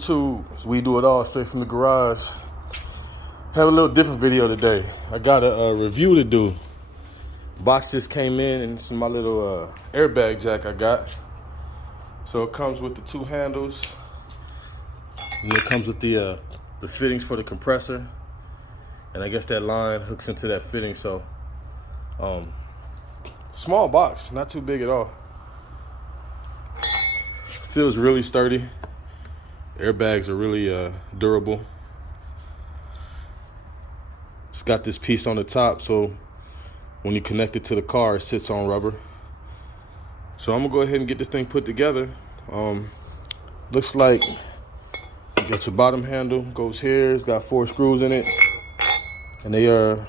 YouTube? We do it all straight from the garage. Have a little different video today. I got a review to do. Box just came in and it's my little airbag jack I got. So it comes with the two handles. And it comes with the fittings for the compressor. And I guess that line hooks into that fitting. So small box, not too big at all. Feels really sturdy. Airbags are really durable. It's got this piece on the top, so when you connect it to the car, it sits on rubber. So I'm gonna go ahead and get this thing put together. Looks like you got your bottom handle, goes here. It's got 4 screws in it, and they are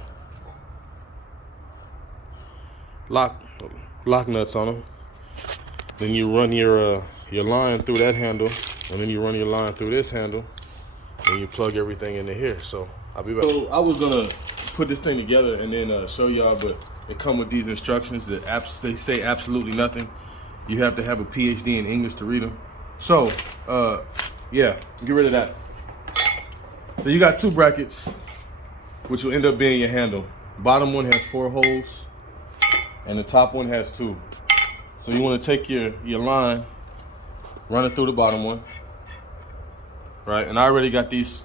lock nuts on them. Then you run your line through that handle, and then you run your line through this handle, and you plug everything into here. So I'll be back. So I was gonna put this thing together and then show y'all, but it come with these instructions that they say absolutely nothing. You have to have a PhD in English to read them. So yeah, get rid of that. So you got 2 brackets, which will end up being your handle. Bottom one has 4 holes, and the top one has 2. So you want to take your line, run it through the bottom one, right? And I already got these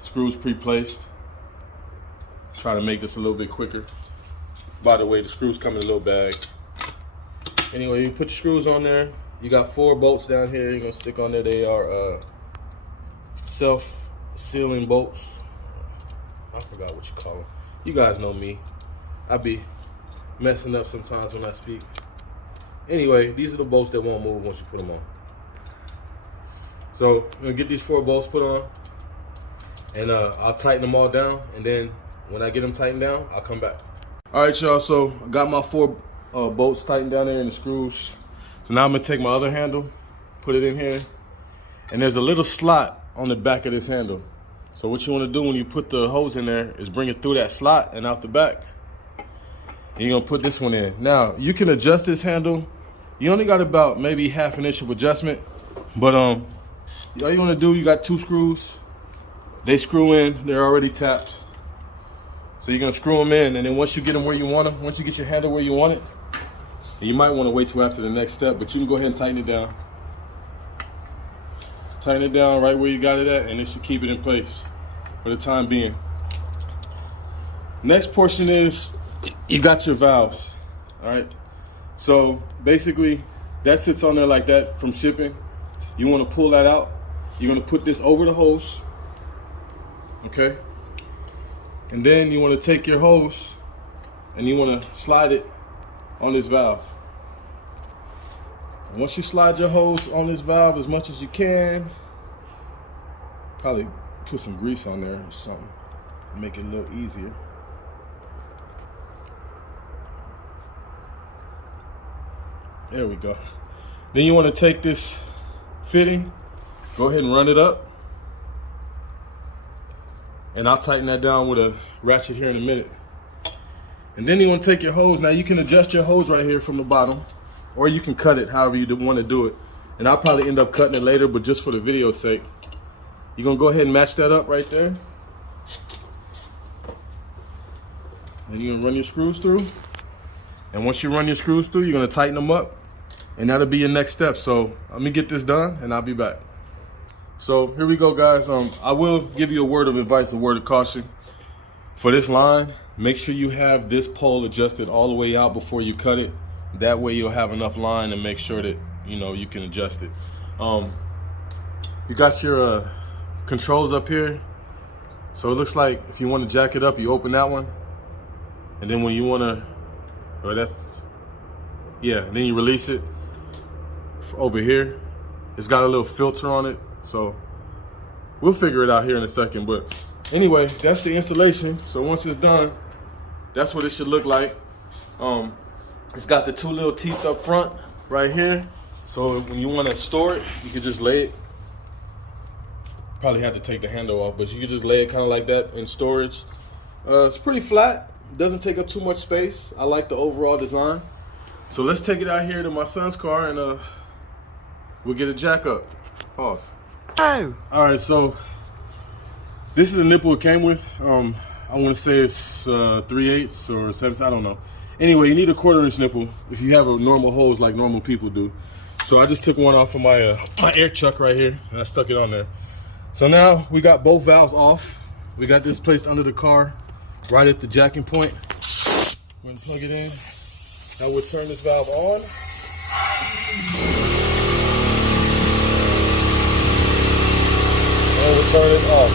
screws pre-placed. Try to make this a little bit quicker. By the way, the screws come in a little bag. Anyway, you put your screws on there. You got 4 bolts down here you're gonna stick on there. They are self-sealing bolts. I forgot what you call them. You guys know me. I be messing up sometimes when I speak. Anyway, these are the bolts that won't move once you put them on. So I'm gonna get these 4 bolts put on, and I'll tighten them all down, and then when I get them tightened down, I'll come back. All right, y'all, so I got my 4 bolts tightened down there in the screws. So now I'm gonna take my other handle, put it in here, and there's a little slot on the back of this handle. So what you wanna do when you put the hose in there is bring it through that slot and out the back. And you're gonna put this one in. Now, you can adjust this handle. You only got about maybe ½ an inch of adjustment, but all you wanna do, you got 2 screws. They screw in, they're already tapped. So you're gonna screw them in, and then once you get them where you want them, once you get your handle where you want it, and you might wanna wait till after the next step, but you can go ahead and tighten it down. Tighten it down right where you got it at, and it should keep it in place for the time being. Next portion is, you got your valves, all right? So basically, that sits on there like that from shipping. You wanna pull that out. You're gonna put this over the hose, okay? And then you wanna take your hose and you wanna slide it on this valve. And once you slide your hose on this valve as much as you can, probably put some grease on there or something, make it a little easier. There we go. Then you want to take this fitting, go ahead and run it up. And I'll tighten that down with a ratchet here in a minute. And then you want to take your hose. Now you can adjust your hose right here from the bottom, or you can cut it however you want to do it. And I'll probably end up cutting it later, but just for the video's sake, you're going to go ahead and match that up right there. And you're going to run your screws through. And once you run your screws through, you're gonna tighten them up, and that'll be your next step. So let me get this done, and I'll be back. So here we go, guys. I will give you a word of advice, a word of caution. For this line, make sure you have this pole adjusted all the way out before you cut it. That way you'll have enough line to make sure that you can adjust it. You got your controls up here. So it looks like if you want to jack it up, you open that one, and then when you want to, then you release it over here. It's got a little filter on it, so we'll figure it out here in a second. But anyway, that's the installation. So once it's done, that's what it should look like. It's got the 2 little teeth up front right here. So when you want to store it, you can just lay it. Probably have to take the handle off, but you can just lay it kind of like that in storage. It's pretty flat. Doesn't take up too much space. I like the overall design. So let's take it out here to my son's car, and we'll get a jack up. Pause. Oh. All right, so this is the nipple it came with. I want to say it's 3/8 or 7. I don't know. Anyway, you need a 1/4 nipple if you have a normal hose like normal people do. So I just took one off of my my air chuck right here, and I stuck it on there. So now we got both valves off. We got this placed under the car, right at the jacking point. We're gonna plug it in. Now we'll turn this valve on. And we'll turn it off.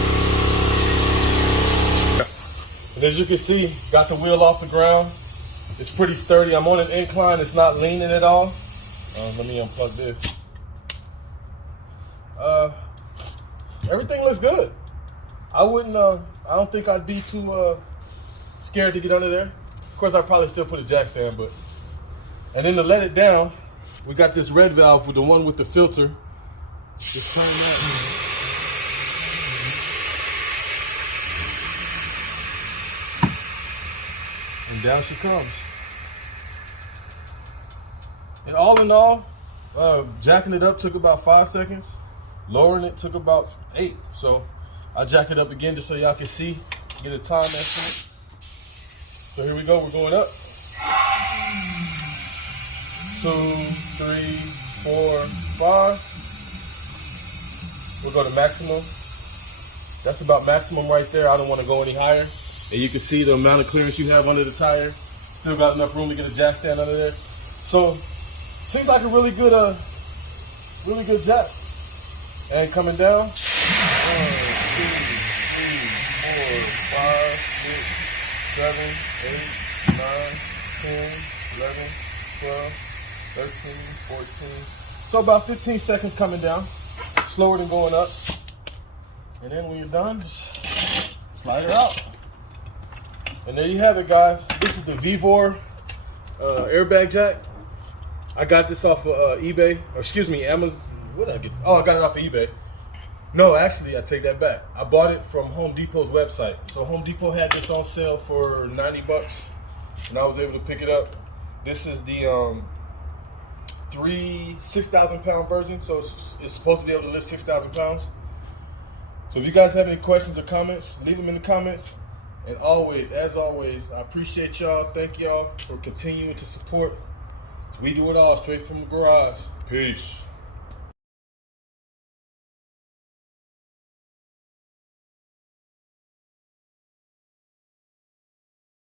And as you can see, got the wheel off the ground. It's pretty sturdy. I'm on an incline. It's not leaning at all. Let me unplug this. Everything looks good. I wouldn't. I don't think I'd be too scared to get under there. Of course, I'd probably still put a jack stand, but. And then to let it down, we got this red valve with the one with the filter. Just turn that. And down she comes. And all in all, jacking it up took about 5 seconds. Lowering it took about 8. So I'll jack it up again just so y'all can see, get a time estimate. So here we go, we're going up. 2, 3, 4, 5. We'll go to maximum. That's about maximum right there. I don't want to go any higher. And you can see the amount of clearance you have under the tire. Still got enough room to get a jack stand under there. So seems like a really good jack. And coming down. 1, 2, 3, 4, 5, 6, 7, 8, 9, 10, 11, 12, 13, 14. So about 15 seconds coming down. Slower than going up. And then when you're done, just slide it out. And there you have it, guys. This is the Vevor airbag jack. I got this off of eBay, or excuse me, Amazon. What did I get? Oh, I got it off of eBay. No, actually, I take that back. I bought it from Home Depot's website. So Home Depot had this on sale for 90 bucks, and I was able to pick it up. This is the 6,000 pound version, so it's supposed to be able to lift 6,000 pounds. So if you guys have any questions or comments, leave them in the comments. And always, as always, I appreciate y'all. Thank y'all for continuing to support. We do it all straight from the garage. Peace.